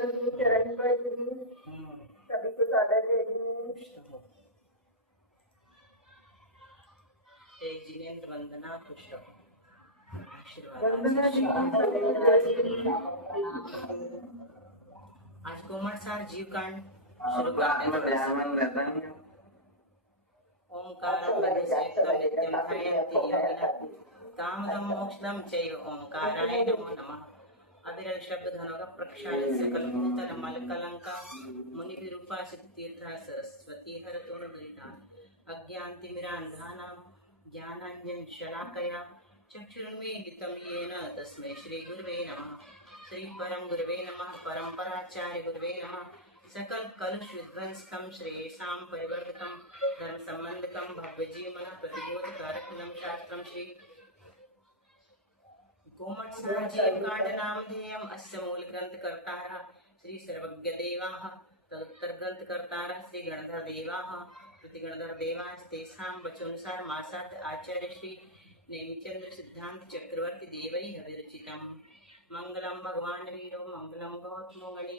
गुरु चरण पर गुरु सभी को सादर जय गुरु। जय जिनेन्द्र वंदना खुश रहो। वंदना आज कोमटसार जीव कांड शुरू करते हैं। ओंकार नित्यं ध्यायन्ति योगिनः कामदं मोक्षदं चैव ओंकाराय नमो नमः। अविरल शब्द घनों का प्रक्षालित सकल भूतल मल कलंका मुनि विरूपासित तीर्थ सरस्वती हरतोन दुरितान् अज्ञानतिमिरान्धानां ज्ञानाञ्जन शलाकया चक्षुरुन्मीलितं येन तस्मै श्री गुरुवे नमः। श्री परम गुरुवे नमः। परम्पराचार्य गुरुवे नमः। सकल कलुष विध्वंसकं श्रेयसां परिवर्तकं धर्म संबंधकं भव्य जीवन प्रतिबोध कारकं शास्त्रं श्री कोमटसार जीव कांड नामधेयम् अस्य मूल ग्रंथ कर्तारः श्री सर्वज्ञ देवाः तदुत्तर ग्रंथ कर्तारः श्री गणधर देवाः प्रति गणधर देवास्तेषां वचोनुसार मासात् आचार्य श्री नेमिचंद्र सिद्धांत चक्रवर्ती देवैः विरचितम्। मंगलम भगवान वीरो मंगलम गौतमो गणी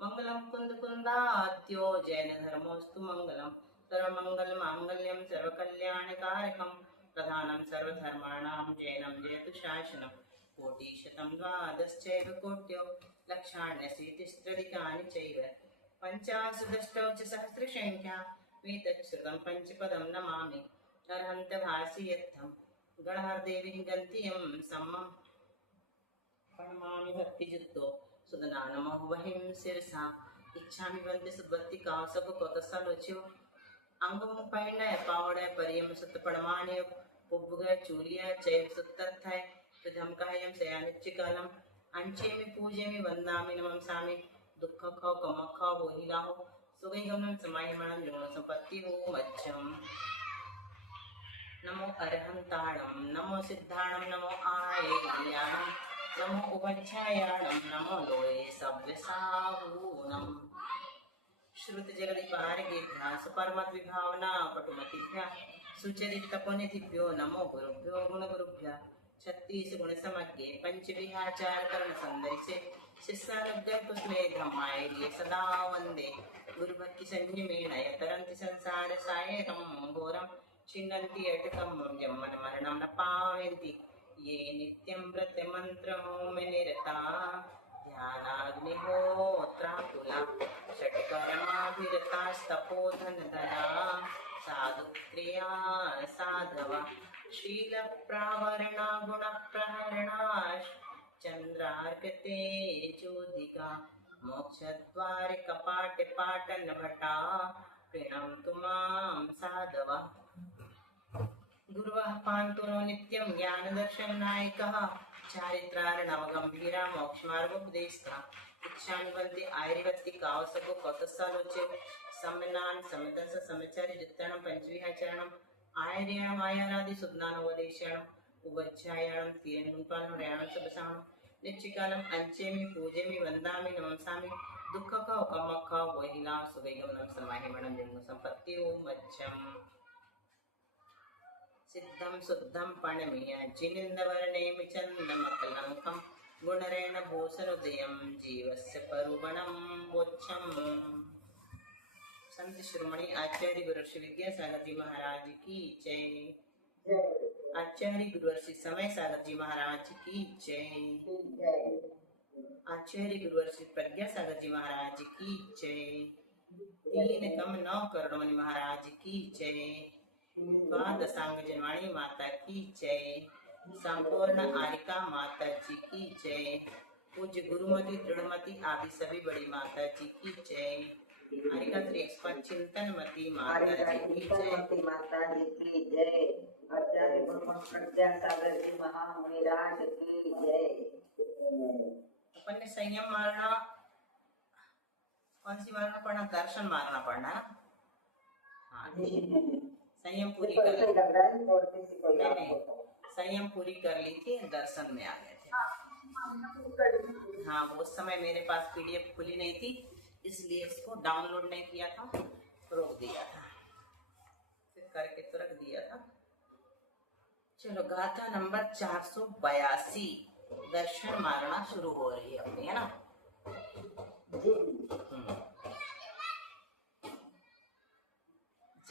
मंगलम कुंद कुंदात्यो जैन धर्मोस्तु मंगलम सर्वमंगल मांगल्यम सर्वकल्याणकारकम प्रधानम सर्वधर्माणां जैनम जयतु शासनम कोटिशतं द्वादश्चैव कोट्यो लक्षाण्यशीतिस्त्रधिकानि चैव पञ्चाशदष्टौ च सहस्रसंख्या वेतच्छ्रुतं पञ्चपदं नमामि अर्हन्तभासि यत्थं गणहरदेवीं गन्तियं सम्मं प्रणमामि भक्तियुक्तो सुदना नमो वहिं शिरसा इच्छामि वन्दे सुद्वत्ति कासक कोतसलोच्यो अंगम पैण्य पावड़ परियम सुत पणमान्य पुब्बुग चूलिया चैव सुत्तथै प्रथम कायम सयानिच्च कालम अंचेमि पूजेमि वंदामि नमस्सामि दुःख खौ कम खौ बोहिलाहो सुगैगमनं समायमनं जोण संपत्ति हो मध्यम नमो अरहंताणं नमो सिद्धाणं नमो आयज्ञानं नमो उपध्यायाणं नमो लोये सव्यसाहूनं श्रुत जगति पारगेभ्यः सुपरमत विभावना पटुमतिभ्यः सुचरित तपोनिधिभ्यो नमो गुरुभ्यो गुणगुरुभ्यः 36 गुण समज्ञे पंच विहाचार कर्ण संदर्शे शिष्यानुग्रह कुशले धम्माय सदा वंदे गुरु भक्ति संयमेन यतरन्ति संसार सायरं घोरं छिन्नन्ति अटकं जन्मन मरणं न पावन्ति ये नित्यं व्रतमन्त्रहोमे निरता ध्यानाग्निहोत्राकुला षट्कर्माभिरतास्तपोधनधना साधुक्रिया साधवा शील प्रावरणा गुण प्रहरणाश चंद्रार्कते चोदिका मोक्षद्वार कपाट पाटन भटा प्रणन्तु मां साधवा गुरुवः पान्तु नो नित्यं ज्ञानदर्शन नायकः चारित्रार्णव गंभीरा मोक्षमार्गोपदेशः इच्छामि वन्दे आर्यवत्ति कावसको कौतसालोचे सम्मनान समदंस समचारि जित्तणं पंचविहाचरणं आयर्यणं आयारादि सुज्ञानोपदेशणं उपध्यायणं तीरनुपानं रयाणं सबसाणं निश्चिकालम् अंचेमि पूजेमि वन्दामि नमस्सामि दुःखकौ कमकौ वहिला सुगैगमनं समाहिमणं जन्म संपत्ति ओम मध्यम सिद्धं शुद्धं पणमीय जिनिन्दवर्णेमि चन्दमकलङ्कं गुणरेण भूषणोदयं जीवस्य परुगणं वोच्छम्। संत शिरोमणि आचार्य गुरुश्री विद्यासागर जी महाराज की जय। आचार्य गुरुश्री समय सागर जी महाराज की जय। आचार्य गुरुश्री प्रज्ञा सागर जी महाराज की जय। 3 कम 9 करोड़मणि महाराज की जय। द्वादशांग जनवाणी माता की जय। संपूर्ण आरिका माता जी की जय। पूज्य गुरुमती दृढ़मती आदि सभी बड़ी माता जी की जय। आरिका श्री एक्सपर्ट चिंतनमती माता जी की जय। माता जी की जय। आचार्य गुरुमत प्रज्ञा सागर जी महामुनिराज की जय। अपन ने संयम मारना, कौन सी मारना पड़ना? दर्शन मारना पड़ना। हाँ संयम पूरी कर ली। नहीं संयम पूरी कर ली थी, दर्शन में आ गए थे। हाँ उस समय मेरे पास पीडीएफ खुली नहीं थी, इसलिए इसको डाउनलोड नहीं किया था, रोक दिया था, फिर करके तो रख दिया था। चलो गाथा नंबर 482 दर्शन मारना शुरू हो रही है अपनी, है ना? जी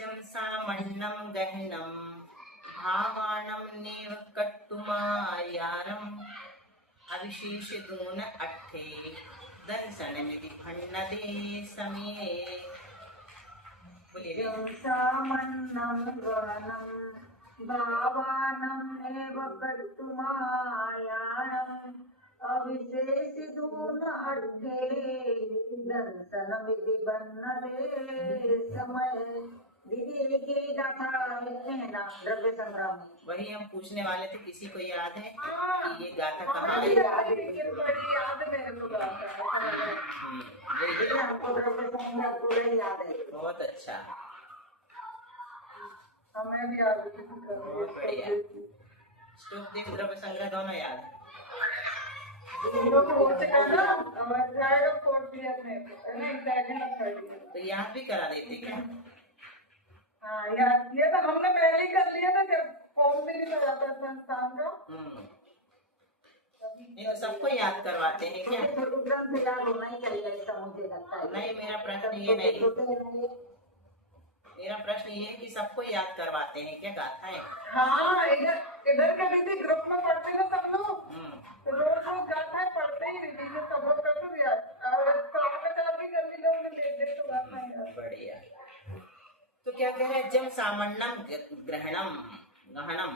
जं सामन्नं गहनं भावानं नेव कट्टुमायारम् अविशेषदून अट्ठे दर्शनमिति भण्णदे समये। बोलिए। जं सामन्नं गहनं भावानम् एव कर्तुमायाणम् अविशेषितून अड्ढे दर्शनमिति बन्नदे समय। दीदी एक ही गाथा लिखते हैं ना द्रव्य संग्राम में। वही हम पूछने वाले थे, किसी को याद है कि ये गाथा कहाँ हाँ, है? याद है मेरे को गाथा। हमको द्रव्य संग्राम पूरा याद है। बहुत अच्छा, हमें भी याद है। बहुत बढ़िया। स्तुपदीप द्रव्य संग्रह दोनों याद है। तो याद भी करा देते क्या? हाँ याद किया था हमने, पहले ही कर लिया था जब फॉर्म में नहीं लगा था संस्थान का। नहीं तो सबको याद करवाते हैं क्या? ग्रंथ याद होना ही चाहिए, ऐसा मुझे लगता है। नहीं, मेरा प्रश्न ये नहीं, मेरा प्रश्न ये है कि सबको याद करवाते हैं क्या गाथाएं? हाँ इधर का दीदी ग्रुप में पढ़ते हैं सब लोग, तो रोज रोज गाथाएं पढ़ते ही दीदी ने सब लोग कर तो याद, और काम में चालू कर दी लोग ने देख तो गाथाएं याद। बढ़िया। तो क्या कह रहे हैं? जब सामन्नम ग्रहणम गहनम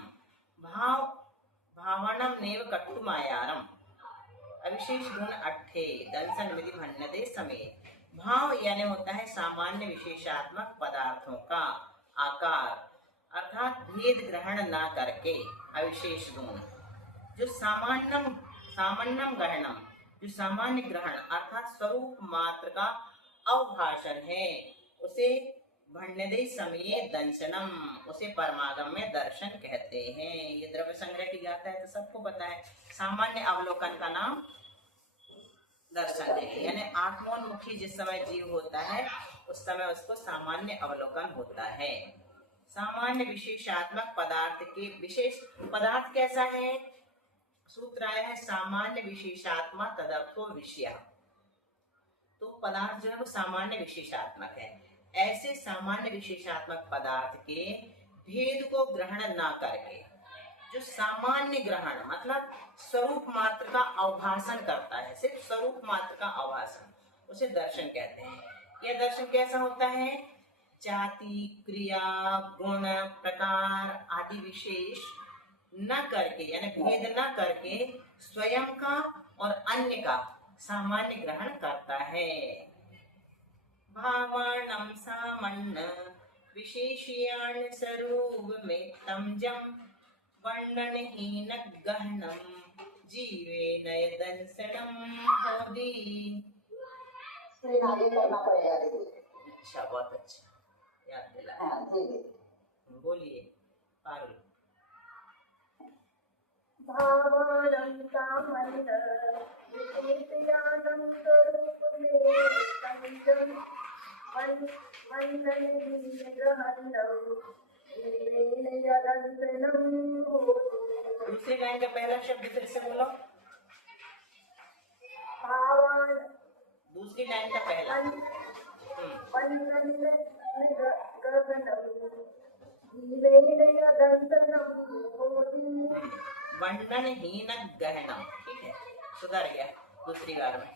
भावनम नेव कट्टुमायारम अविशेष गुण अट्ठे दर्शन विधि भन्नदे समय। भाव यानी होता है सामान्य विशेषात्मक पदार्थों का आकार, अर्थात भेद ग्रहण ना करके अविशेष गुण। जो सामान्यम ग्रहणम, जो सामान्य ग्रहण अर्थात स्वरूप मात्र का अवभाषण है, उसे भण्णदे समय दंशनम, उसे परमागम में दर्शन कहते हैं। ये द्रव्य संग्रह की गाथा है तो सबको पता है। सामान्य अवलोकन का नाम दर्शन है, यानी आत्मोन्मुखी जिस समय जीव होता है उस समय उसको सामान्य अवलोकन होता है। सामान्य विशेषात्मक पदार्थ के विशेष पदार्थ कैसा है? सूत्र आया है सामान्य विशेषात्मक तदर्थो विषय। तो पदार्थ जो है वो सामान्य विशेषात्मक है। ऐसे सामान्य विशेषात्मक पदार्थ के भेद को ग्रहण ना करके जो सामान्य ग्रहण मतलब स्वरूप मात्र का अवभाषण करता है, सिर्फ स्वरूप मात्र का अवभाषण, उसे दर्शन कहते हैं। यह दर्शन कैसा होता है? जाति, क्रिया, गुण, प्रकार आदि विशेष न करके, यानी भेद न करके स्वयं का और अन्य का सामान्य ग्रहण करता है। भावाणं सामन्न विशेष्यान् स्वरूपमेत्तं जं वर्णनहीन गहनं जीवेन यदंसनं होति। आगे करना पड़ेगा दीदी। अच्छा, बहुत अच्छा याद दिलाया। हाँ जी। बोलिए पारुल। भावानं सामन्न विशेष्यान् स्वरूपमेत्तं जं वर्णनहीन गहनं जीवेन यदंसनं होति। दूसरी लाइन का पहला शब्द फिर से बोलो। दूसरी लाइन का पहला। वर्णनहीन गहनम, ठीक है, सुधर गया दूसरी बार में।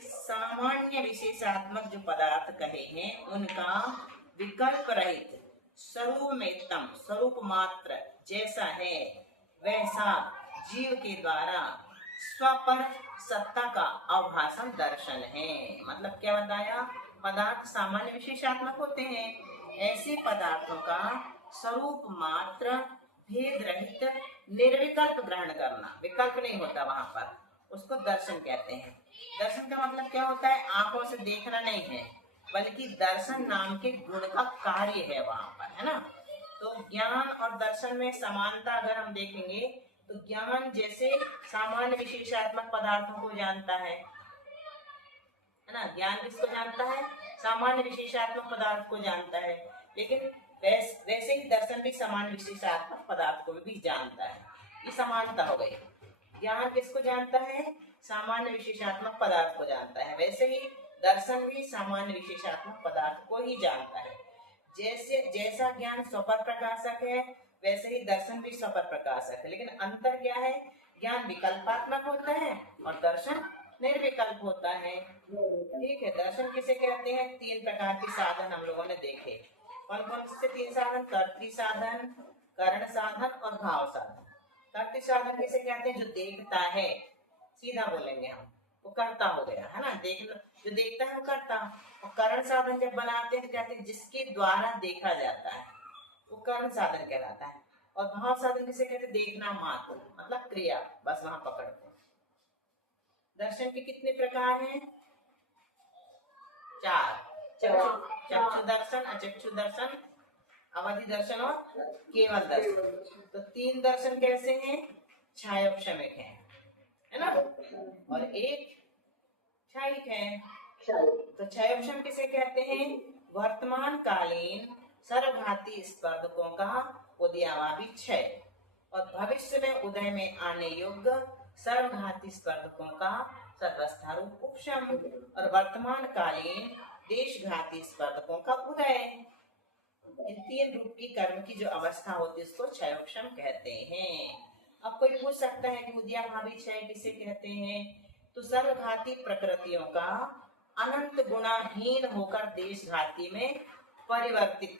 सामान्य विशेषात्मक जो पदार्थ कहे हैं उनका विकल्प रहित स्वरूप में तम, स्वरूप मात्र जैसा है वैसा जीव के द्वारा स्वपर सत्ता का अवभाषण दर्शन है। मतलब क्या बताया? पदार्थ सामान्य विशेषात्मक होते हैं, ऐसे पदार्थों का स्वरूप मात्र भेद रहित निर्विकल्प ग्रहण करना, विकल्प नहीं होता वहां पर, उसको दर्शन कहते हैं। दर्शन का मतलब क्या होता है? आंखों से देखना नहीं है, बल्कि दर्शन नाम के गुण का कार्य है वहां पर, है ना। तो ज्ञान और दर्शन में समानता अगर हम देखेंगे तो ज्ञान जैसे सामान्य विशेषात्मक पदार्थों को जानता है ना। ज्ञान किसको जानता है? सामान्य विशेषात्मक पदार्थ को जानता है। लेकिन वैसे ही दर्शन भी सामान्य विशेषात्मक पदार्थ को भी जानता है। ये समानता हो गई। ज्ञान किसको जानता है? सामान्य विशेषात्मक पदार्थ को जानता है। वैसे ही दर्शन भी सामान्य विशेषात्मक पदार्थ को ही जानता है। जैसे जैसा ज्ञान स्वपर प्रकाशक है वैसे ही दर्शन भी स्वपर प्रकाशक है, लेकिन अंतर क्या है? ज्ञान विकल्पात्मक होता है और दर्शन निर्विकल्प होता है। ठीक है, दर्शन किसे कहते हैं? 3 प्रकार के साधन हम लोगों ने देखे। कौन कौन से 3 साधन? कर्तृ साधन, करण साधन और भाव साधन। कर्तृ साधन किसे कहते हैं? जो देखता है, सीधा बोलेंगे हम, वो कर्ता हो गया, है ना। जो देखता है वो कर्ता। और करण साधन जब बनाते हैं तो कहते हैं जिसके द्वारा देखा जाता है, वो करण साधन कहलाता है। और भाव साधन किसे कहते हैं? देखना मात्र, मतलब क्रिया, बस वहां पकड़ते हैं। दर्शन के कितने प्रकार हैं? 4। चक्षु दर्शन, अचक्षु दर्शन, अवधि दर्शन और केवल दर्शन। तो 3 दर्शन कैसे हैं? छायोपशमिक है ना, और एक क्षयिक है। तो क्षयोपशम किसे कहते हैं? वर्तमान कालीन सर्वघाती स्पर्धकों का उदयाभावी क्षय और भविष्य में उदय में आने योग्य सर्वघाती स्पर्धकों का सर्वस्थारूप उपशम और वर्तमान कालीन देशघाती स्पर्धकों का उदय। इन 3 रूप की कर्म की जो अवस्था होती है उसको क्षयोपशम कहते हैं। अब कोई पूछ सकता है कि उदयाभावी क्षय किसे कहते हैं? तो सर्वघाती प्रकृतियों का अनंत गुणाहीन होकर देशघाती में परिवर्तित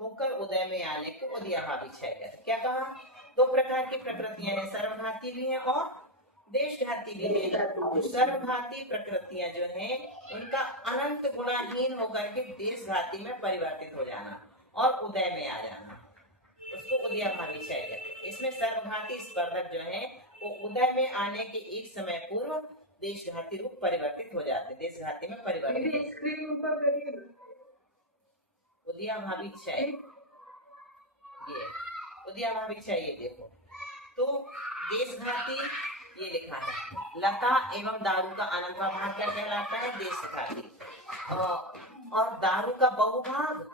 होकर उदय में आने को उदयाभावी क्षय कहते हैं। क्या कहा? 2 प्रकार की प्रकृतियां हैं, सर्वघाती भी है और देशघाती भी है। तो सर्वघाती प्रकृतियां जो हैं उनका अनंत गुणाहीन होकर के देशघाती में परिवर्तित हो जाना और उदय में आ जाना, उसको उदयाभावी क्षय कहते हैं। इसमें सर्वघाती स्पर्धक जो है वो उदय में आने के एक समय पूर्व देशघाती रूप परिवर्तित हो जाते, देशघाती में परिवर्तित। स्क्रीन पर करिए। उदयाभावी क्षय, ये उदयाभावी क्षय, ये देखो। तो देशघाती ये लिखा है, लता एवं दारू का अनंतवा भाग क्या कहलाता है? देशघाती। और दारू का बहुभाग,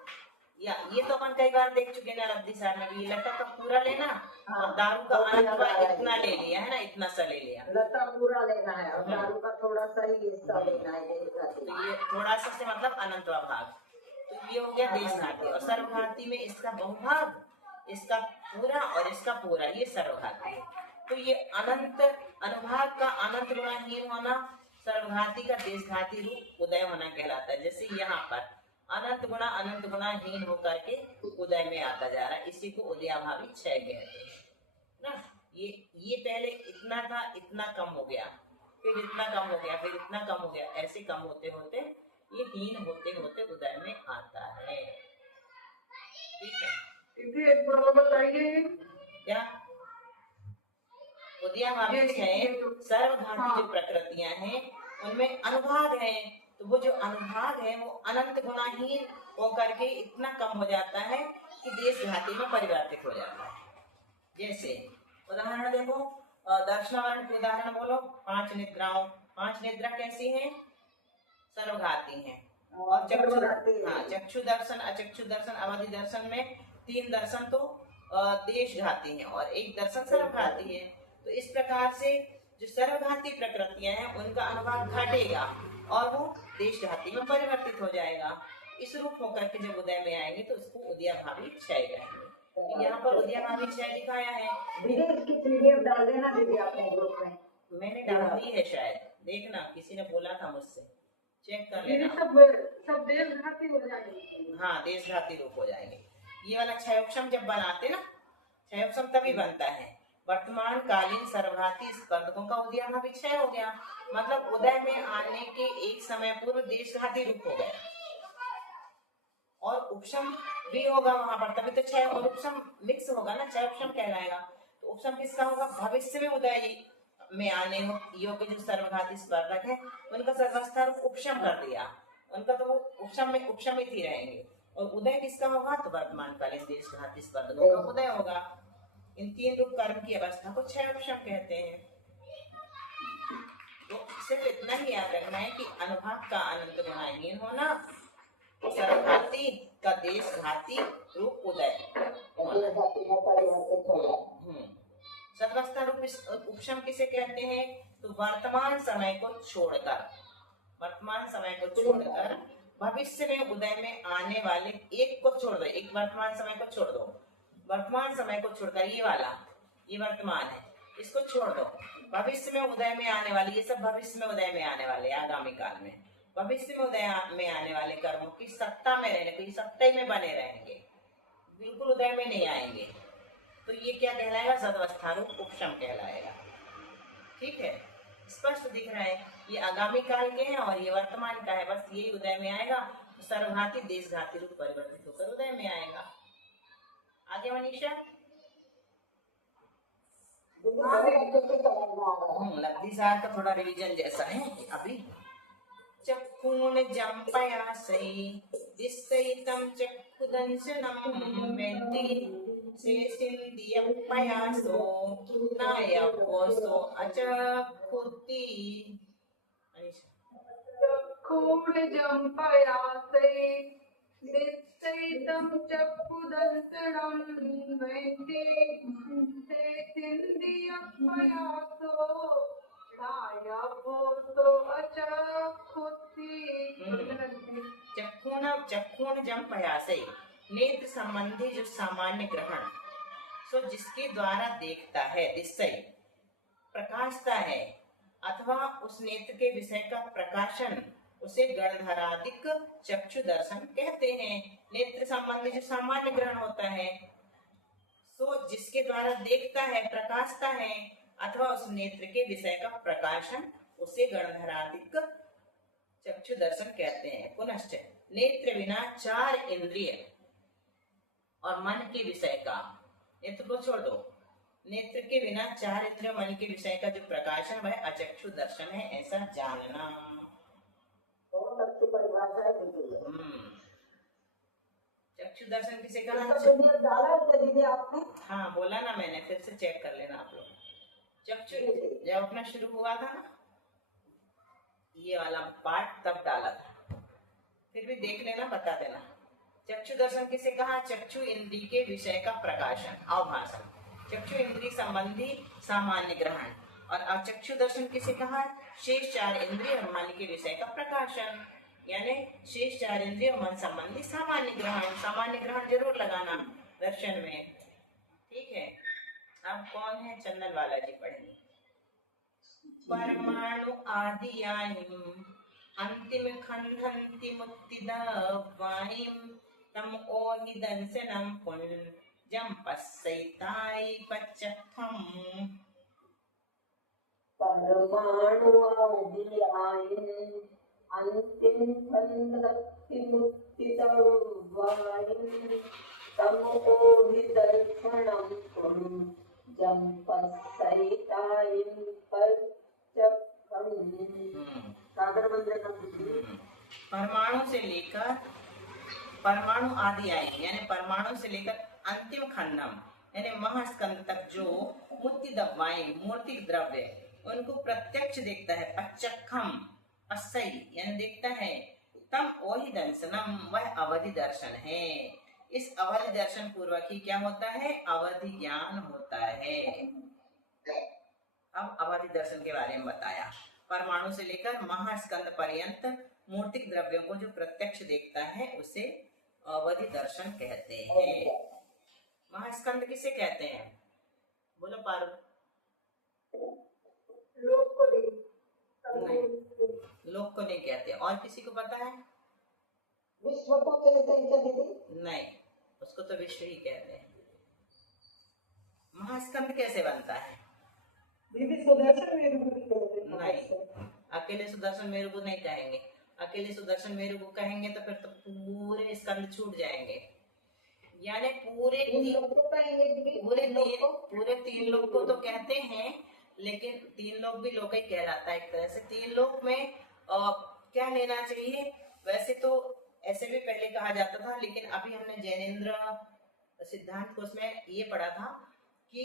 या ये तो अपन कई बार देख चुके हैं लब्धि सार में भी, लता का पूरा लेना और दारू का अनंतवा इतना ले लिया है ना, इतना सा ले लिया। लता पूरा लेना है और दारू का थोड़ा सा ही हिस्सा लेना है। तो ये थोड़ा सा से मतलब अनंतवा भाग, तो ये हो गया देशघाती। और सर्वघाती में इसका बहुभाग, इसका पूरा और इसका पूरा, ये सर्वघाती। तो ये अनंत अनुभाग का अनंत गुणाहीन होना सर्वघाती का देशघाती रूप उदय होना कहलाता है। जैसे यहाँ पर अनंत गुणाहीन होकर के उदय में आता जा रहा है, इसी को उदयाभावी क्षय कहते हैं ना। ये पहले इतना था, इतना कम हो गया, फिर इतना कम हो गया, फिर इतना कम हो गया, ऐसे कम होते होते ये हीन होते होते उदय में आता है। ठीक है, एक बार बताइए क्या? उदयाभावी क्षय सर्वघाती जो प्रकृतियां हैं उनमें अनुभाग है, तो वो जो अनुभाग है वो अनंत गुणाहीन होकर के इतना कम हो जाता है कि देशघाती में परिवर्तित हो जाता है। जैसे उदाहरण देखो, दर्शनावरण के उदाहरण बोलो। 5 निद्राओं, 5 निद्रा कैसी हैं? सर्वघाती हैं। और चक्षु दर्शन, अचक्षु दर्शन, अवधि दर्शन में 3 दर्शन तो देशघाती हैं और 1 दर्शन सर्वघाती है। तो इस प्रकार से जो सर्वघाती प्रकृतियां हैं उनका अनुभाग घटेगा और वो देशघाती में परिवर्तित हो जाएगा। इस रूप होकर के जब उदय में आएंगे तो उसको उदयाभावी क्षय कहेंगे। यहाँ पर उदयाभावी क्षय दिखाया है। दीदी इसकी पीडीएफ डाल देना दीदी अपने ग्रुप में। मैंने डाल दी है शायद, देखना, किसी ने बोला था मुझसे, चेक कर लेना। सब देशघाती हो जाएंगे। हाँ, देशघाती रूप हो जाएंगे। ये वाला क्षयोपशम जब बनाते ना, क्षयोपशम तभी बनता है वर्तमान कालीन सर्वघाती स्पर्धकों का उदयाभावी क्षय हो गया, मतलब उदय में आने के एक समय पूर्व देशघाती रूप हो गया। और उपशम भी होगा वहां पर, तभी तो क्षय और उपशम मिक्स होगा ना, क्षय उपशम कहलाएगा। तो उपशम किसका होगा? भविष्य में उदय में आने योग्य जो सर्वघाती स्पर्धक है उनका सर्वस्था रूप उपशम कर दिया, उनका तो उपशम में उपशमित ही रहेंगे। और उदय किसका होगा? तो वर्तमान कालीन देशघाती स्पर्धकों का उदय होगा। इन 3 रूप कर्म की अवस्था को क्षय उपशम कहते हैं। तो सिर्फ इतना ही याद रखना है कि अनुभाग का अनंत गुणाहीन होना, सर्वघाती का देशघाती रूप उदय सर्वस्था रूप उपशम किसे कहते हैं? तो वर्तमान समय को छोड़कर भविष्य में उदय में आने वाले एक को छोड़ दो, एक वर्तमान समय को छोड़ दो, वर्तमान समय को छोड़कर ये वाला, ये वर्तमान है, इसको छोड़ दो। भविष्य में उदय में आने वाले, ये सब भविष्य में उदय में आने वाले, आगामी काल में भविष्य में उदय में आने वाले कर्मों की सत्ता में रहने को, ये सत्ता ही में बने रहेंगे, बिल्कुल उदय में नहीं आएंगे, तो ये क्या कहलाएगा? सदवस्थारूप उपशम कहलाएगा। ठीक है, स्पष्ट दिख रहा है, ये आगामी काल के हैं और ये वर्तमान का है, बस यही उदय में आएगा तो सर्वघाती देशघाती रूप परिवर्तित होकर उदय में आएगा। आगे मनीषा। लब्धि सार का थोड़ा रिवीजन जैसा है अभी। चक्षुण जंपयासै दिस्तैतं चक्षुदंशनं वेत्ति शेषिन्द्रियपयासो नायकोऽसो अचक्षुति। चक्षुर्जम्पयासै निश्चैतं चक्षुदंशनं वेत्ति शेषिन्द्रियपयासो नायकोऽसो अचक्षुति। चक्षुण जंपयासै, नेत्र संबंधी जो सामान्य ग्रहण, सो जिसके द्वारा देखता है, दिशय प्रकाशता है, अथवा उस नेत्र के विषय का प्रकाशन, उसे गणधरादिक चक्षु दर्शन कहते हैं। नेत्र संबंधी जो सामान्य ग्रहण होता है, सो जिसके द्वारा देखता है, प्रकाशता है, अथवा उस नेत्र के विषय का प्रकाशन, उसे गणधरादिक चक्षु दर्शन कहते हैं। पुनश्च नेत्र बिना चार इंद्रिय और मन के विषय का, नेत्र को छोड़ दो, नेत्र के बिना चार इंद्रिय मन के विषय का जो प्रकाशन वह अचक्षु दर्शन है, ऐसा जानना। बहुत अच्छी परिभाषा है दीदी। चक्षु दर्शन किसे कहा? डाला है दीदी आपने? हाँ बोला ना मैंने, फिर से चेक कर लेना आप लोग। चक्षु जब अपना शुरू हुआ था ना, ये वाला पार्ट तब डाला था, फिर भी देख लेना, बता देना। चक्षु दर्शन किसे कहा? चक्षु इंद्रिय के विषय का प्रकाशन, अवभाषण, चक्षु इंद्रिय संबंधी सामान्य ग्रहण। और अचक्षु दर्शन किसे कहा? शेष चार इंद्रिय और मन के विषय का प्रकाशन, यानी शेष चार इंद्रिय और मन संबंधी सामान्य ग्रहण। सामान्य ग्रहण जरूर लगाना दर्शन में। ठीक है, अब कौन है? चंदन वाला जी पढ़ेंगे। परमाणु आदियानीं अंतिम खंडन्ति मुक्तिदावाहिं तम ओहि दंशनं पुंजं पश्यैताय पच्चखम्। परमाणु आदियायिन अंतिम खंडन्ति मुक्तिदावाहिं तम ओहि दंशनं पुंजं पश्यैताय पच्चखम्। सागर बंदे का परमाणु से लेकर परमाणु आदि आए, यानी परमाणु से लेकर अंतिम खंडम यानी महास्कंद तक जो मूर्ति दवाएं, मूर्तिक द्रव्य, उनको प्रत्यक्ष देखता है। पच्चखम, पस्सई यानी देखता है। तम ओहि दर्शनम, वह अवधि दर्शन है। इस अवधि दर्शन पूर्वक ही क्या होता है? अवधि ज्ञान होता है। अब अवधि दर्शन के बारे में बताया। परमाणु से लेकर महास्कंद पर्यंत मूर्तिक द्रव्यों को जो प्रत्यक्ष देखता है उसे अवधि दर्शन कहते हैं। महास्कंद किसे कहते हैं? बोलो पारू। लोक को नहीं, नहीं, लोक को नहीं कहते। और किसी को पता है? विश्व को कहते हैं क्या दीदी? नहीं, उसको तो विश्व ही कहते हैं। महास्कंद कैसे बनता है? दीदी सुदर्शन मेरे को कहते हैं। नहीं, अकेले सुदर्शन मेरू को नहीं कहेंगे। अकेले सुदर्शन मेरू को कहेंगे तो फिर तो पूरे स्कंद छूट जाएंगे। यानी पूरे तीन लोग को तो कहते हैं, लेकिन तीन लोग भी लोक ही कहलाता है एक तरह से। तीन लोक में क्या लेना चाहिए? वैसे तो ऐसे भी पहले कहा जाता था, लेकिन अभी हमने जैनेन्द्र सिद्धांत को उसमें ये पढ़ा था कि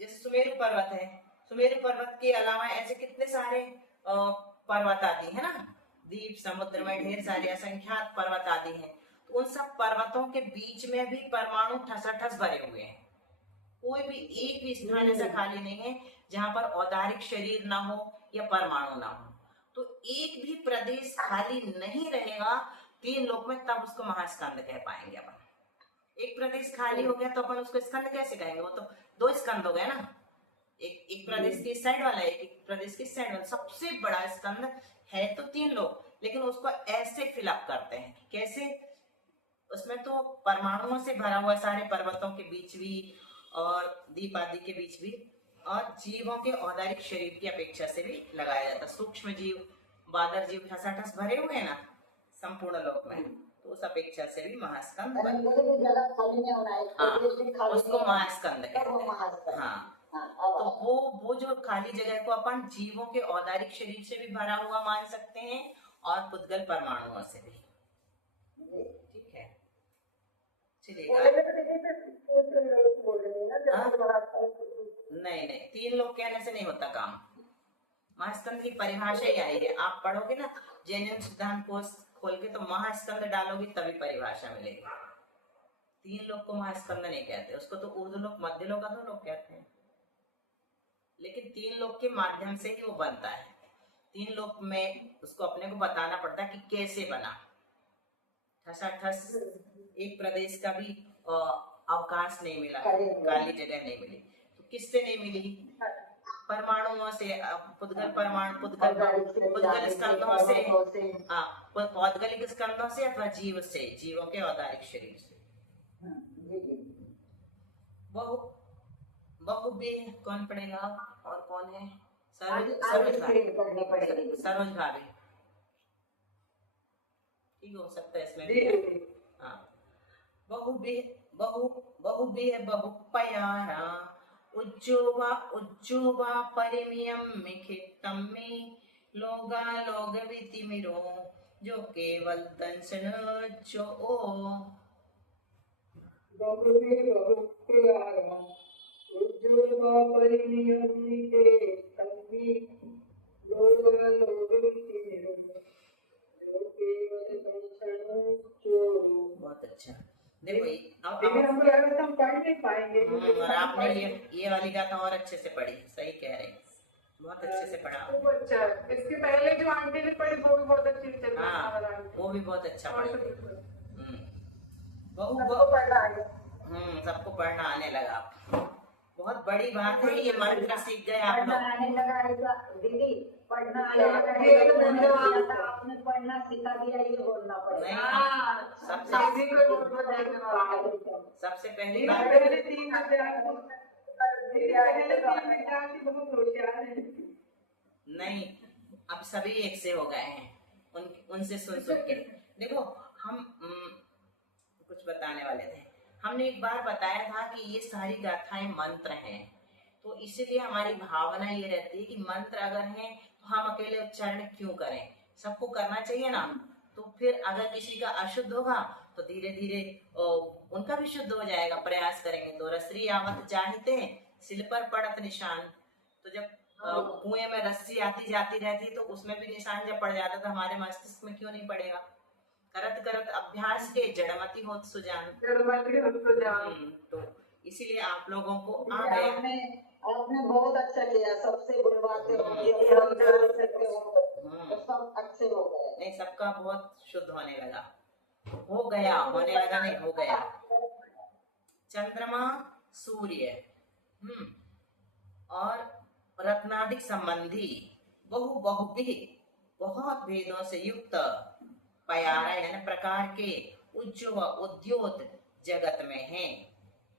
जैसे सुमेरु पर्वत है, सुमेरु पर्वत के अलावा ऐसे कितने सारे पर्वत आदि है ना, द्वीप समुद्र में ढेर सारे असंख्यात पर्वत आदि हैं। तो उन सब पर्वतों के बीच में भी परमाणु ठसाठस भरे हुए हैं। कोई भी एक भी स्थान ऐसा खाली नहीं है जहां पर औदारिक शरीर ना हो या परमाणु ना हो। तो एक भी प्रदेश खाली नहीं रहेगा 3 लोक में, तब उसको महास्कंद कह पाएंगे अपन। एक प्रदेश खाली हो गया तो अपन उसको स्कंद कैसे कहेंगे? वो तो 2 स्कंद हो गए ना, एक प्रदेश की साइड वाला है, एक प्रदेश की साइड वाला। सबसे बड़ा स्कंद है तो 3 लोग, लेकिन उसको ऐसे फिलअप करते हैं। कैसे? उसमें तो परमाणुओं से भरा हुआ, सारे पर्वतों के बीच भी और दीप आदि के बीच भी, और जीवों के औदारिक शरीर की अपेक्षा से भी लगाया जाता। सूक्ष्म जीव, बादर जीव ठसाठस भरे हुए हैं ना संपूर्ण लोक में, तो उस अपेक्षा से भी महास्कंद यानी मुझे भी जगह खाली नहीं होना है, प्रदेश भी खाली उसको नहीं होना है, महास्कंद तब कहते वो हैं। महास्कंद। हाँ, हाँ, तो अब वो जो खाली जगह को अपन जीवों के औदारिक शरीर से भी भरा हुआ मान सकते हैं और पुद्गल परमाणुओं से भी। ठीक है, चलिएगा। बोले तो दीदी फिर 3 लोग बोल रहे हैं ना, हाँ? जब महास्कंद। नहीं, 3 लोग कहने से नहीं होता काम। महास्कंद की परिभाषा ही आई है, आप पढ़ोगे ना जैन सिद्धांत कोश खोल के, तो महास्कंद डालोगे तभी परिभाषा मिलेगी। 3 लोग को महास्कंद नहीं कहते, उसको तो ऊर्ध्व लोक, मध्य लोक, अधो लोक कहते हैं। लेकिन 3 लोक के माध्यम से ही वो बनता है। 3 लोक में उसको अपने को बताना पड़ता है कि कैसे बना। ठसाठस एक प्रदेश का भी अवकाश नहीं मिला, काली जगह नहीं मिली, तो किससे नहीं मिली? परमाणुओं से, पुद्गल परमाणु, पुद्गल स्कंदों से, पौद्गलिक स्कंदों से अथवा जीव से, जीवों के औदारिक शरीर से। बहुबेह कौन पढ़ेगा और कौन है? सरोज भाभी। ठीक हो सकता है इसमें भी। हाँ, बहुबेह बहुपयारा उज्जोवा परिमियम मिखितम में लोगा लोग वितिमिरो जो केवल दंशन जो बहुत अच्छा। देखो हमको लगा था हम पढ़ नहीं पाएंगे, और आपने ये वाली गाथा और अच्छे से पढ़ी, सही कह रहे हैं, बहुत अच्छे से पढ़ा। खूब अच्छा। इसके पहले जो आंटी ने पढ़ी वो भी बहुत अच्छी चल हाँ, वो भी बहुत अच्छा पढ़ी। सबको पढ़ना आने लगा। बहुत बड़ी बात है, ये मंत्र सीख गए आप लोग। आने लगा दीदी, पढ़ना आने लगा, आपने पढ़ना सिखा दिया, ये बोलना पड़ेगा। सबसे पहली बात, पहले 3 नहीं, अब सभी एक से हो गए हैं, उनसे सुन के। देखो, हम कुछ बताने वाले थे। हमने एक बार बताया था कि ये सारी गाथाएं मंत्र हैं, तो इसीलिए हमारी भावना ये रहती है कि मंत्र अगर हैं तो हम अकेले उच्चारण क्यों करें, सबको करना चाहिए ना। तो फिर अगर किसी का अशुद्ध होगा तो धीरे धीरे उनका भी शुद्ध हो जाएगा, प्रयास करेंगे तो। रसरी आवत जाहिते सिल पर पड़त निशान, तो जब कुएं में रस्सी आती जाती रहती तो उसमें भी निशान जब पड़ जाता तो हमारे मस्तिष्क में क्यों नहीं पड़ेगा? करत करत अभ्यास के जड़मति होत सुजान। तो इसीलिए आप लोगों को आ गया। आपने बहुत अच्छा किया, सबसे बुलवाते तो सब अच्छे हो गए। नहीं, सबका बहुत शुद्ध होने लगा, हो गया, होने लगा नहीं, हो गया। चंद्रमा, सूर्य और रत्नादिक संबंधी बहुभी बहुत भेदों से युक्त पयारा यानी प्रकार के उद्योत जगत में हैं।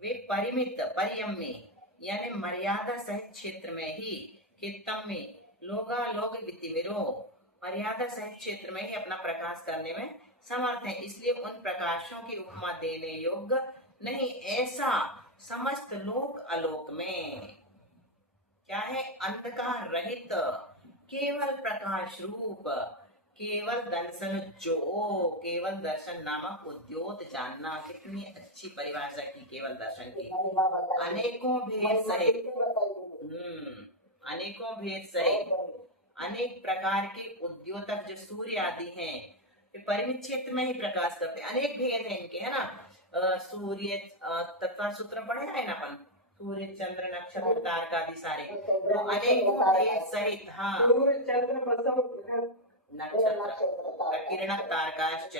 वे परिमित परियम्य यानी मर्यादा सहित क्षेत्र में ही, हितम में लोगा लोग वितिमिरो मर्यादा सहित क्षेत्र में ही अपना प्रकाश करने में समर्थ है, इसलिए उन प्रकाशों की उपमा देने योग्य नहीं। ऐसा समस्त लोक आलोक में क्या है? अंधकार रहित केवल प्रकाश रूप, केवल दर्शन जो, केवल दर्शन नामक उद्योत जानना। कितनी अच्छी परिभाषा की केवल दर्शन की। अनेकों भेद सहित, अनेकों भेद सहित अनेक प्रकार के उद्योतक जो सूर्य आदि हैं, ये परिमित क्षेत्र में ही प्रकाश करते हैं। अनेक भेद हैं इनके, है ना। सूर्य तत्व सूत्र पढ़े हैं ना अपन, सूर्य चंद्र नक्षत्र तारका आदि सारे, तो अनेकों भेद सहित। हाँ, नक्षत्र किरण तारकाश्च,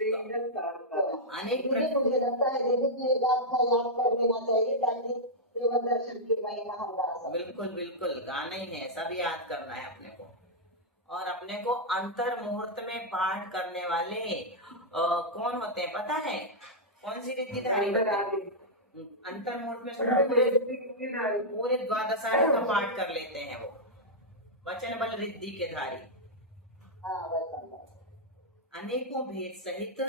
अनेक दीदी मुझे लगता है दीदी की एक गाथा याद कर लेना चाहिए ताकि केवल दर्शन की महिमा हम गा सकें। बिल्कुल बिल्कुल गाना ही है, सब याद करना है अपने को। और अपने को अंतर मुहूर्त में पाठ करने वाले कौन होते हैं पता है? कौन सी रिद्धिधारी होते हैं? अंतर मुहूर्त में पूरे द्वादशारी का पाठ कर लेते हैं वो, वचन बल रिद्धि के धारी। हाँ वचन बल। अनेकों भेद सहित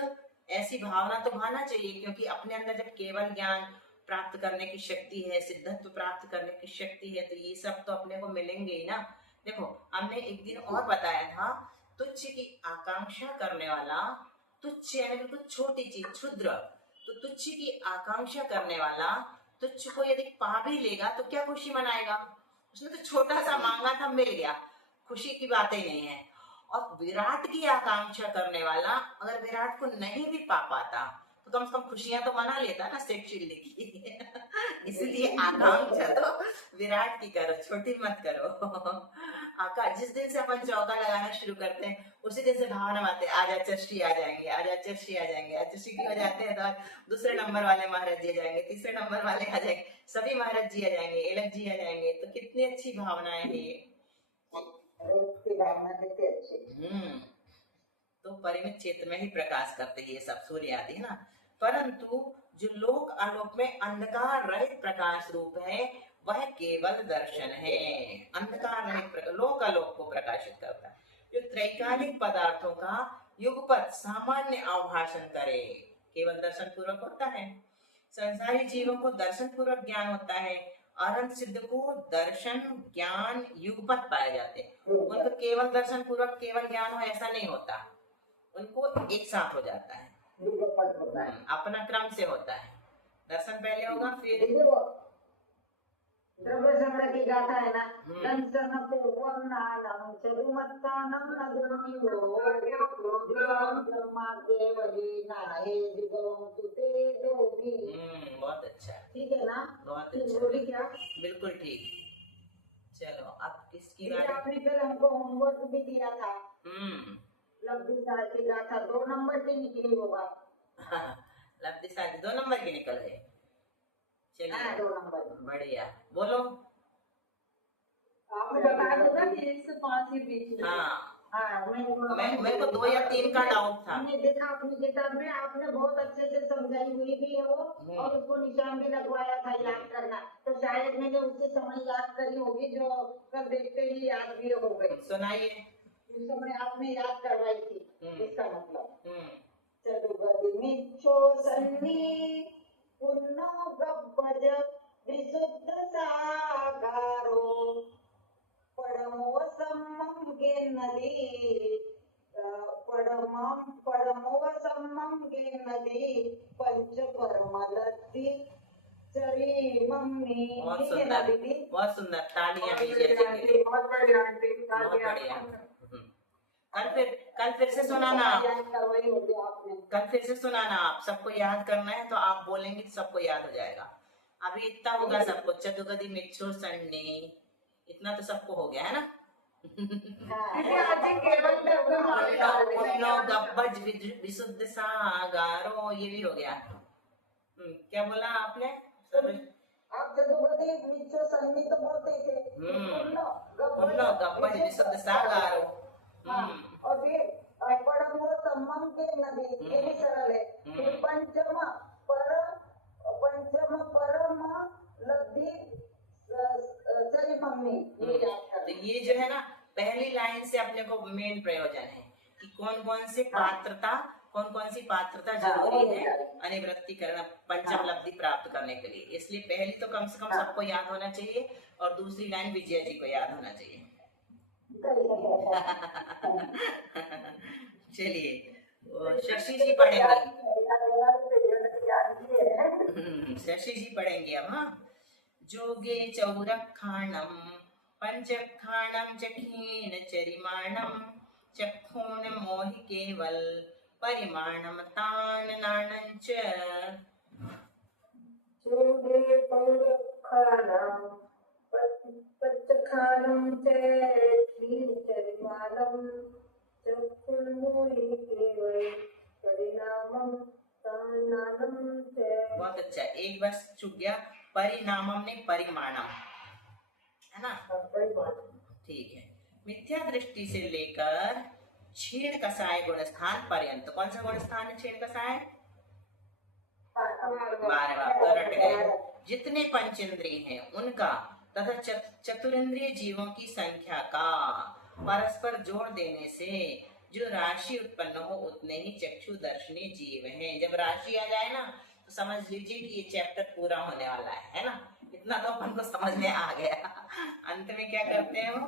ऐसी भावना तो भाना चाहिए, क्योंकि अपने अंदर जब केवल ज्ञान प्राप्त करने की शक्ति है, सिद्धत्व प्राप्त करने की शक्ति है, तो ये सब तो अपने को मिलेंगे ही ना। देखो हमने एक दिन और बताया था, तुच्छ की आकांक्षा करने वाला, तुच्छ यानी बिल्कुल छोटी चीज, क्षुद्र, तो तुच्छ की आकांक्षा करने वाला तुच्छ को यदि पा भी लेगा तो क्या खुशी मनाएगा? उसने तो छोटा सा मांगा था, मिल गया, खुशी की बात ही नहीं है। और विराट की आकांक्षा करने वाला अगर विराट को नहीं भी पा पाता तो कम से कम खुशियां तो मना लेता ना सेठ चिल्ली की। इसलिए आकांक्षा तो विराट की करो, छोटी मत करो। जिस दिन से अपन चौका लगाना शुरू करते हैं उसी दिन से भावना आते हैं, आज चष्टी आ जाएंगे, आज चष्टी आ जाएंगे, आज चष्टी की हो जाते हैं तो दूसरे नंबर वाले महाराज जी आ जाएंगे, तीसरे नंबर वाले आ जाएंगे, सभी महाराज जी आ जाएंगे, एलक जी आ जाएंगे। तो कितनी अच्छी भावनाएं है ये। की भावना कितनी अच्छी। तो परिमित क्षेत्र में ही प्रकाश करते हैं ये सब सूर्य आदि ना, परंतु जो लोक आलोक में अंधकार रहित प्रकाश रूप है वह केवल दर्शन है। अंधकार रहित लोक आलोक को प्रकाशित करता है, जो त्रैकालिक पदार्थों का युगपत सामान्य आभाषण करे, केवल दर्शन पूर्वक होता है। संसारी जीवों को दर्शन पूर्वक ज्ञान होता है, अनंत सिद्ध को दर्शन ज्ञान युगपत पाए जाते हैं। उनको केवल दर्शन पूर्वक केवल ज्ञान हो ऐसा नहीं होता, उनको एक साथ हो जाता है, अपना क्रम से होता है। दर्शन पहले होगा फिर द्रव्य संग्रह की गाथा है ना, दंसन पूर्वनानम चरुमत्तानम नगुणियो ब्रह्मा केवली नाहे दिगों तुते दोगी। बहुत अच्छा, ठीक है ना? बहुत अच्छा, बोली क्या? बिल्कुल ठीक। चलो अब किसकी आपने कल हमको होमवर्क भी दिया था, लब्धि सार की गाथा 2 नंबर की निकली होगा। लब्धि सार 2 नंबर की निकल गई। चलिए 2 नंबर बढ़िया, बोलो। आपने बताया था कि 1 से 5 के बीच में। हाँ मेरे को 2 या 3 का डाउट था। हमने देखा अपनी किताब में, आपने बहुत अच्छे से समझाई हुई भी है वो, और उसको निशान भी लगवाया था याद करना, तो शायद मैंने उससे समय याद करी होगी जो कल देखते ही याद भी हो गई। सुनाइए। उस समय आपने याद करवाई थी, इसका मतलब चतुर्गति मिच्छो सन्नी पुन्नो गब्बज विशुद्ध सागारो पडमो सम्मं गे नदी पडमो सम्मं गे नदी पंच परमलद्दी चरी मम्मी। बहुत ठीक है ना सुंदर, दीदी? बहुत सुंदर, तालियां दीजिए अच्छे के लिए। बहुत बढ़िया आंटी, बहुत बढ़िया। कल फिर से सुनाना आप, कल फिर से सुनाना आप, सबको याद करना है तो आप बोलेंगे तो सबको याद हो जाएगा। अभी इतना होगा सबको, चतुर्गति मिच्छो सन्नी, इतना तो सबको हो गया है ना। गब्बज विशुद्ध सागारो, ये भी हो गया। क्या बोला आपने? आप चतुर्गति मिच्छो सन्नी तो बोलते थे, गब्बज विशुद्ध सागारो, और फिर पड़मो सम्मम के नदी, ये भी सरल है। फिर पंचम परम लब्धि चरी मम्मी। तो ये जो है ना, पहली लाइन से अपने को मेन प्रयोजन है कि कौन कौन सी पात्रता जरूरी है अनिवृत्ति करना, पंचम लब्धि प्राप्त करने के लिए। इसलिए पहली तो कम से कम सबको याद होना चाहिए, और दूसरी लाइन विजय जी को याद होना चाहिए। चलिए शशि जी पढ़ेंगे, शशि जी पढ़ेंगे अब। हाँ, जोगे चौरखाणम पंचखाणम चखीन चरिमाणम चक्षुण मोहि केवल परिमाणम तान नाणंच। जोगे चौरखाणम पंचखाणम चरिमाणम चक्षुण मोहि केवल परिमाणम बहुत अच्छा, एक बस चुक गया, परिणामम ने परिमाणम, है ना? ठीक है। मिथ्या दृष्टि से लेकर क्षीण कसाय गुणस्थान पर्यंत, कौन सा गुणस्थान है क्षीण कसाय? 12वां, तो रट गए। जितने पंचेंद्रिय हैं उनका तथा चतुरिंद्रिय जीवों की संख्या का परस्पर जोड़ देने से जो राशि उत्पन्न हो उतने ही चक्षुदर्शनी जीव हैं। जब राशि आ जाए ना तो समझ लीजिए कि ये चैप्टर पूरा होने वाला है ना? इतना तो अपन को समझ में आ गया। अंत में क्या करते हैं, वो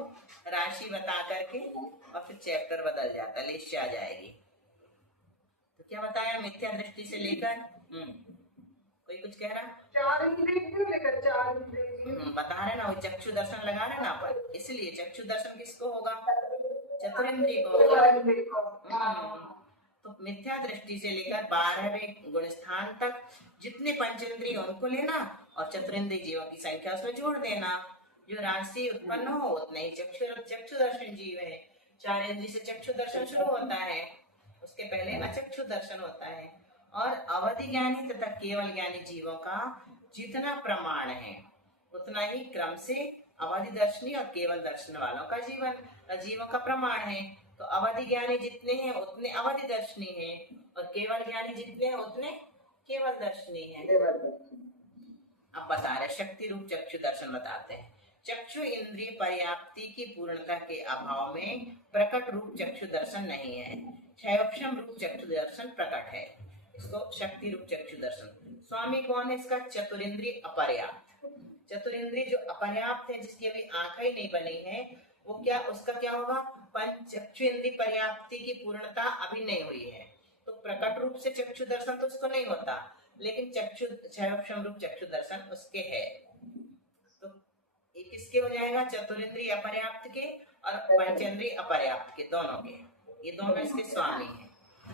राशि बता करके और फिर चैप्टर बदल जाता है, लिस्ट आ जाएगी। तो क्या बताया, मिथ्या दृष्टि से लेकर कोई कुछ कह रहा? 4 इंद्रिय क्यों लेकर 4 इंद्रिय? बता रहे ना, वो चक्षु दर्शन लगा रहे ना अपन, इसलिए चक्षु दर्शन किसको होगा? चतुरिंद्रिय को। तो मिथ्या दृष्टि से लेकर 12वें गुणस्थान तक जितने पंचेंद्रिय उनको लेना और चतुरिंद्रिय जीवों की संख्या उसमें जोड़ देना। जो राशि उत्पन्न हो उतने ही चक्षु दर्शन जीव है। 4 इंद्रिय से चक्षु दर्शन शुरू होता है, उसके पहले अचक्षु दर्शन होता है। और अवधि ज्ञानी तथा केवल ज्ञानी जीवों का जितना प्रमाण है उतना ही क्रम से अवधि दर्शनी और केवल दर्शन वालों का जीवों का प्रमाण है। तो अवधि ज्ञानी जितने हैं उतने अवधि दर्शनी हैं और केवल ज्ञानी जितने हैं उतने केवल दर्शनी हैं। अब बता रहे शक्ति रूप चक्षु दर्शन बताते हैं। चक्षु इंद्रिय पर्याप्ति की पूर्णता के अभाव में प्रकट रूप चक्षु दर्शन नहीं है, क्षयोक्षम रूप चक्षु दर्शन प्रकट है। इसको शक्ति रूप चक्षु दर्शन। स्वामी कौन है इसका? चतुरिंद्रिय अपर्याप्त। चतुरिंद्रिय जो अपर्याप्त है, जिसकी अभी आंखें ही नहीं बनी है, वो क्या, उसका क्या होगा? चक्षु इंद्रिय पर्याप्ति की पूर्णता अभी नहीं हुई है, तो प्रकट रूप से चक्षु दर्शन तो उसको नहीं होता, लेकिन चक्षु क्षयोक्षम रूप चक्षु दर्शन उसके है। तो ये किसके हो जाएगा? चतुरिंद्रिय अपर्याप्त के और पंचेंद्रिय अपर्याप्त के, दोनों के। ये दोनों इसके स्वामी हैं।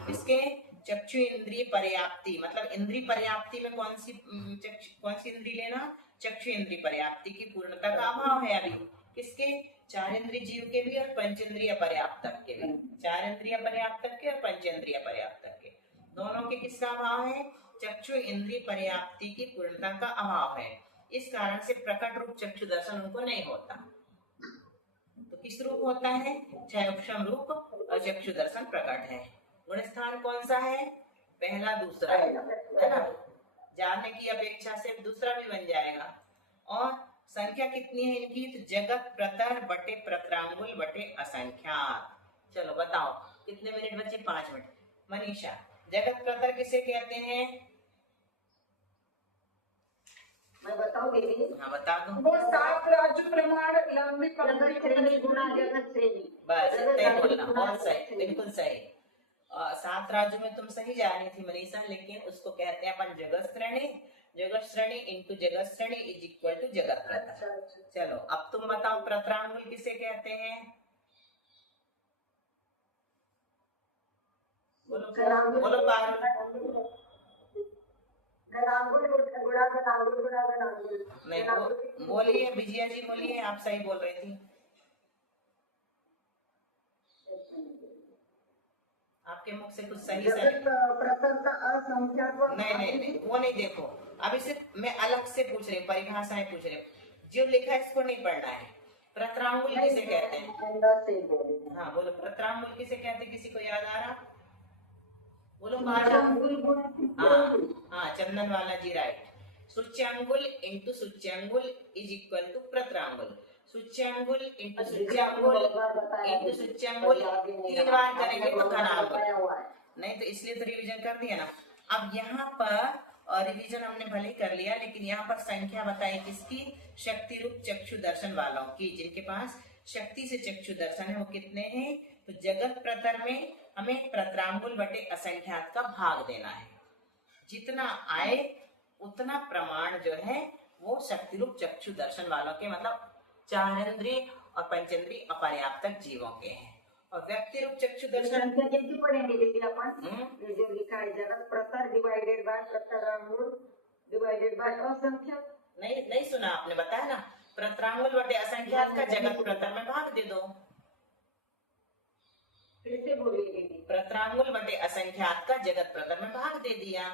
इसके चक्षु इंद्रिय पर्याप्ति, मतलब इंद्रिय पर्याप्ति में कौन सी इंद्रिय लेना? चक्षु इंद्रिय पर्याप्ति की पूर्णता का अभाव है अभी। किसके? 4 इंद्रिय जीव के भी और पंचेंद्रिय पर्याप्त के भी। 4 इंद्रिय पर्याप्त के और पंचेंद्रिय पर्याप्त के, दोनों के किसका अभाव है? चक्षु इंद्रिय पर्याप्ति की पूर्णता का अभाव है। इस कारण से प्रकट रूप चक्षु दर्शन उनको नहीं होता। तो किस रूप होता है? क्षयोक्षम रूप और चक्षु दर्शन प्रकट है। गुणस्थान कौन सा है? पहला दूसरा है ना? जानने की अपेक्षा से दूसरा भी बन जाएगा। और संख्या कितनी है इनकी? तो जगत प्रतर बटे प्रत्रांगुल बटे असंख्यात। चलो बताओ कितने मिनट बचे? 5 मिनट। मनीषा, जगत प्रतर किसे कहते हैं? मैं बताऊं दीदी? हाँ बता दो। वो 7 राज्य प्रमाण लंबी जगत श्रेणी गुना जगत श्रेणी। बस इतना ही बोलना, बहुत सही, बिल्कुल सही। 7 राज्यों में तुम सही जा रही थी मनीषा, लेकिन उसको कहते हैं अपन जगत श्रेणी। जगत श्रेणी इंटू जगत श्रेणी इज इक्वल टू जगत प्रतर। चलो अब तुम बताओ प्रत्रांगुल किसे कहते हैं? बोलो पारुल। नहीं बोलिए, विजया जी बोलिए, आप सही बोल रही थी। आपके मुख से कुछ सही नहीं, वो नहीं। देखो अभी सिर्फ मैं अलग से पूछ रही हूँ, परिभाषाएं पूछ रही हूँ, जो लिखा है इसको नहीं पढ़ना है। प्रत्रांगुल किसे कहते हैं? हाँ बोलो, प्रत्रांगुल किसे कहते हैं? किसी को याद आ रहा? बोलो। हाँ चंदन वाला जी राइट। सूच्यांगुल इंटू सूच्यांगुल इज इक्वल टू प्रत्रांगुल। सूच्यांगुल इंटू सूच्यांगुल इंटू सूच्यांगुल 3 बार करेंगे तो घनांगुल। नहीं तो इसलिए तो रिवीजन कर दिया ना। अब यहाँ पर और रिवीजन हमने भले कर लिया, लेकिन यहाँ पर संख्या बताई किसकी? शक्ति रूप चक्षु दर्शन वालों की। जिनके पास शक्ति से चक्षु दर्शन है वो कितने हैं? तो जगत प्रतर में हमें प्रत्रांगुल बटे असंख्यात का भाग देना है। जितना आए उतना प्रमाण जो है वो शक्ति रूप चक्षु दर्शन वालों के, मतलब 4 इंद्रिय और पंचेंद्रिय अपर्याप्तक जीवों के हैं। और व्यक्ति रूप चक्षु दर्शन कैसे पढ़ेंगे दीदी अपन? जो लिखा है जगत प्रतर डिवाइडेड बाय प्रत्रांगुल डिवाइडेड बाय असंख्य। नहीं सुना आपने? बताया ना, प्रत्रांगुल बटे असंख्यात का जगत प्रतर में भाग दे दो। फिर से बोलिए दीदी। प्रत्रांगुल बटे असंख्यात का जगत प्रतर में भाग दे दिया।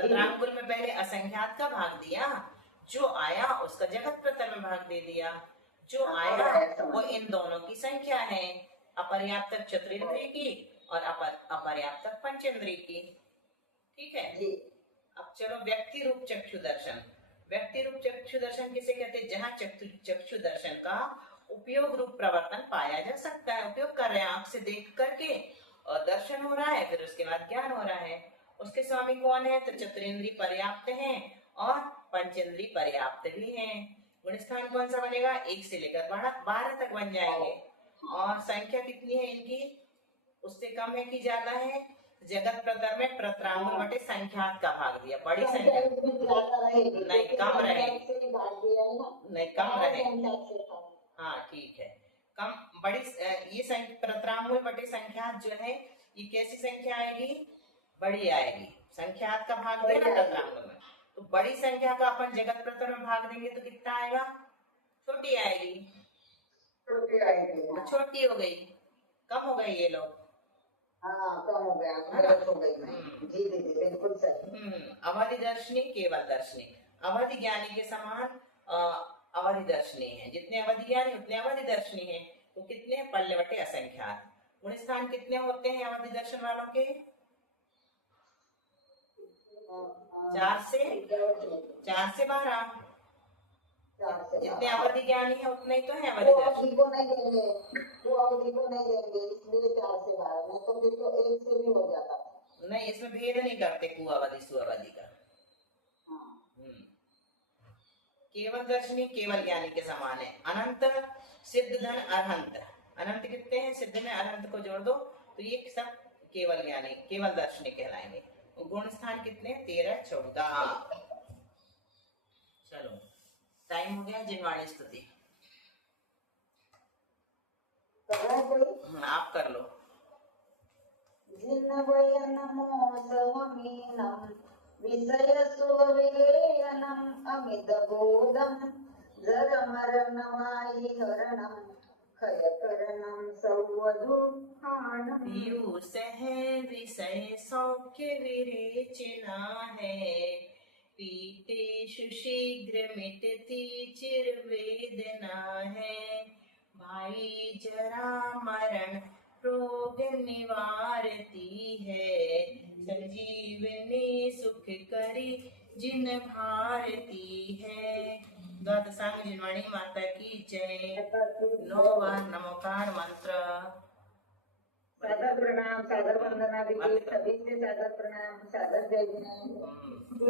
प्रत्रांगुल में पहले असंख्यात का भाग दिया, जो आया उसका जगत प्रतर में भाग दे दिया। जो आया वो इन दोनों की संख्या है, अपर्याप्तक चतुरिंद्रिय की और अपर्याप्तक पंचेंद्रिय की। ठीक है जी। अब चलो व्यक्ति रूप चक्षु दर्शन। व्यक्ति रूप चक्षु दर्शन किसे कहते हैं? जहाँ चक्षु दर्शन का उपयोग रूप प्रवर्तन पाया जा सकता है। उपयोग कर रहे हैं, आंख से देख करके और दर्शन हो रहा है, फिर उसके बाद ज्ञान हो रहा है। उसके स्वामी कौन है? तो चतुरेंद्रिय पर्याप्त हैं और पंचेंद्रिय पर्याप्त भी हैं। गुण स्थान कौन सा बनेगा? 1 से लेकर 12 तक बन जाएंगे। और संख्या कितनी है इनकी? उससे कम है कि ज्यादा है? जगत प्रतर में प्रत्रांगुल बटे संख्यात का भाग दिया। बड़ी संख्या नहीं, कम रहेगी, नहीं कम रहेगी। हाँ ठीक है, कम बड़ी ये प्रत्रांगुल बटे संख्यात जो है ये कैसी संख्या आएगी? बड़ी आएगी। संख्यात का भाग दिया ना प्रत्रांगुल में, तो बड़ी संख्या का अपन जगत प्रतर में भाग देंगे तो कितना आएगा? छोटी आएगी। तो छोटी हो गई, कम हो गई ये लोग। हाँ कम हो गया, गलत हो गई मैं। जी दीदी बिल्कुल सही। अवधि दर्शनी केवल दर्शनी। अवधि ज्ञानी के समान अवधि दर्शनी है। जितने अवधि ज्ञानी उतने अवधि दर्शनी है। तो कितने? पल्ले बटे असंख्यात। गुण स्थान कितने होते हैं अवधि दर्शन वालों के? 4 से 12। जितने अवधि ज्ञानी है उतने ही तो है अवधि दर्शन। को नहीं देंगे, वो अवधि को नहीं देंगे, इसलिए 4 से 12, नहीं तो फिर तो 1 से भी हो जाता। नहीं, इसमें भेद नहीं करते कुअवधि सुअवधि का। केवल दर्शनी केवल ज्ञानी के समान है। अनंत सिद्ध धन अरहंत। अनंत कितने हैं? सिद्ध में अरहंत को जोड़ दो तो ये सब केवल ज्ञानी केवल दर्शनी कहलाएंगे। गुण स्थान कितने? 13, 14। चलो टाइम हो गया। जिनवाणी स्तुति आप कर लो। जिन्वयनमो सवमीनं विषयसुविलेयनम् अमितबोधं जरमरणमायिहरणं खयकरणं सौवधूहाणम्। पीयूष है विषय सौख्य विरेचना है, पीतेषु शीघ्र मिटती चिरवेदना है। भाई जरा मरण रोग निवारती है, संजीवनी सुख करी जिन भारती है। द्वादशांग जिनवाणी माता की जय। 9 बार नमोकार मंत्र। सादर प्रणाम, सादर वंदना दीदी, सभी से सादर प्रणाम, सादर जय विनय।